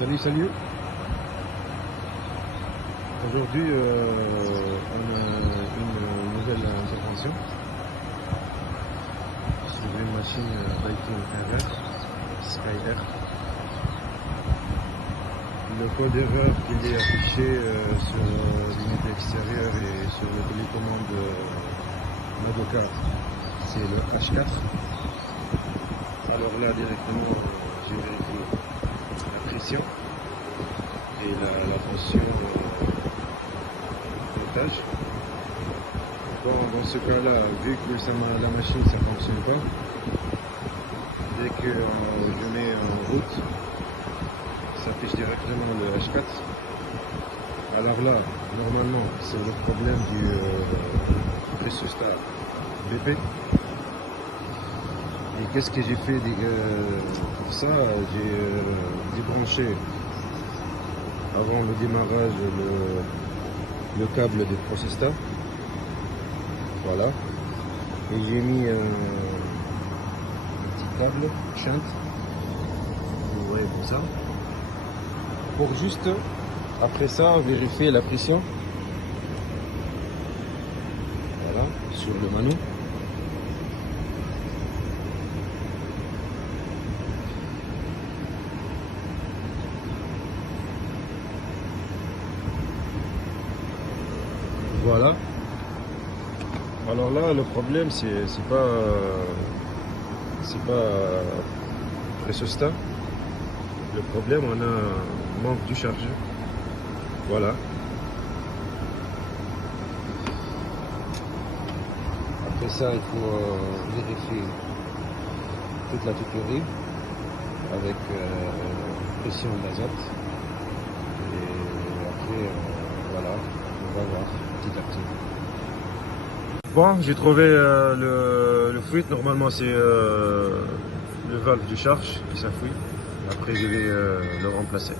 Salut. Aujourd'hui, on a une nouvelle intervention sur une machine Viking RR, Sky R. Le code d'erreur qui est affiché sur l'unité extérieure et sur le télécommande Madoka, c'est le H4. Alors là, directement, j'ai vérifié la pression et la fonction montage. Bon, dans ce cas-là, vu que la machine ça fonctionne pas, dès que je mets en route, ça affiche directement le H4. Alors là, normalement, c'est le problème du Resustar BP. Et qu'est-ce que j'ai fait pour ça? J'ai débranché avant le démarrage le câble de Procesta. Voilà. Et j'ai mis un petit câble shunt. Vous voyez comme ça. Pour juste, après ça, vérifier la pression. Voilà, sur le manu. Voilà. Alors là, le problème, c'est pas Resustar. Le problème, on a un manque du chargeur. Voilà. Après ça, il faut vérifier toute la tuterie avec pression d'azote. Et après, voilà, on va voir petit à petit. Bon, j'ai trouvé le fuite. Normalement, c'est le valve du charge qui s'enfuit. Après, je vais le remplacer.